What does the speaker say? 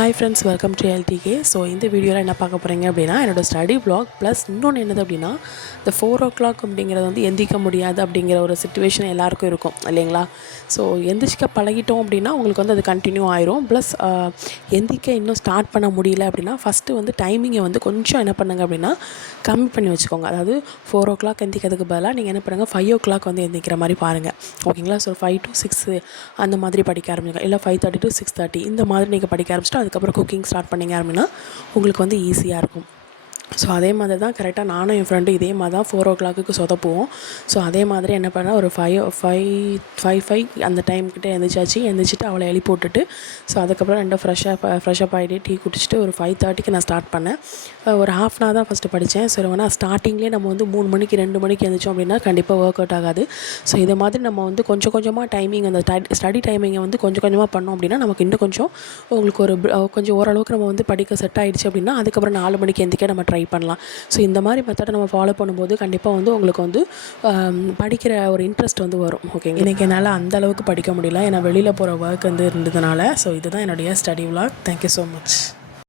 Hi friends, welcome to LDK. So இந்த வீடியோவில் என்ன பார்க்க போகிறீங்க அப்படின்னா, என்னோடய ஸ்டடி வ்ளாக் ப்ளஸ் இன்னொன்று என்னது அப்படின்னா, இந்த 4 o'clock அப்படிங்கிறது வந்து எந்திரிக்க முடியாது அப்படிங்கிற ஒரு சிச்சுவேஷன் எல்லாருக்கும் இருக்கும் இல்லைங்களா. ஸோ எந்திரிக்க பழகிட்டோம் அப்படின்னா உங்களுக்கு வந்து அது கண்டினியூ ஆயிரும். ப்ளஸ் எந்திரிக்க இன்னும் ஸ்டார்ட் பண்ண முடியல அப்படின்னா ஃபஸ்ட்டு வந்து டைமிங்கை வந்து கொஞ்சம் என்ன பண்ணுங்க அப்படின்னா கம்மி பண்ணி வச்சுக்கோங்க. அதாவது 4 o'clock எந்திரிக்கிறதுக்கு பதிலாக நீங்கள் என்ன பண்ணுங்கள், 5 o'clock வந்து எந்திரிக்கிற மாதிரி பாருங்கள். ஓகேங்களா. ஸோ 5 to 6 அந்த மாதிரி படிக்க ஆரம்பிங்க. இல்லை 5:30 to 6:30 இந்த மாதிரி நீங்கள் படிக்க ஆரம்பிச்சிட்டு அதுக்கப்புறம் குக்கிங் ஸ்டார்ட் பண்ணிங்க அப்படின்னா உங்களுக்கு வந்து ஈஸியாக இருக்கும். ஸோ அதே மாதிரி தான் கரெக்டாக நானும் என் ஃப்ரெண்டும் இதே மாதிரி தான் 4 o'clock சொதப்புவோம். ஸோ அதே மாதிரி என்ன பண்ணால் ஒரு 5 அந்த டைம்கிட்ட எழுந்திரிச்சிட்டு அவளை எழுப்பி விட்டுட்டு ஸோ அதுக்கப்புறம் ரெண்டும் ஃப்ரெஷ்ஷப் ஆகிட்டு டீ குடிச்சிட்டு ஒரு 5:30க்கு நான் ஸ்டார்ட் பண்ணேன். ஒரு ½ hour தான் ஃபஸ்ட்டு படித்தேன். சரி வேணால் ஸ்டார்டிங்லேயே நம்ம வந்து 3 மணிக்கு 2 மணிக்கு எழுந்திரிச்சோம் அப்படின்னா கண்டிப்பாக ஒர்க் அவுட் ஆகாது. ஸோ இதை மாதிரி நம்ம வந்து கொஞ்சம் கொஞ்சமாக டைமிங் அந்த ஸ்டடி டைமிங்கை வந்து கொஞ்சம் கொஞ்சமாக பண்ணோம் அப்படின்னா நமக்கு இன்னும் கொஞ்சம் உங்களுக்கு கொஞ்சம் ஓரளவுக்கு நம்ம வந்து படிக்க செட் ஆகிடுச்சு அப்படின்னா அதுக்கப்புறம் 4 மணிக்கு எந்திரிக்க நம்ம ட்ரை பண்ணலாம். ஸோ இந்த மாதிரி மெத்தடை நம்ம ஃபாலோ பண்ணும்போது கண்டிப்பாக வந்து உங்களுக்கு வந்து படிக்கிற ஒரு இன்ட்ரெஸ்ட் வந்து வரும். ஓகேங்க. இன்றைக்கி என்னால் அந்தளவுக்கு படிக்க முடியல, ஏன்னா வெளியில் போகிற ஒர்க் வந்து இருந்ததுனால. ஸோ இதுதான் என்னுடைய study vlog. Thank you so much.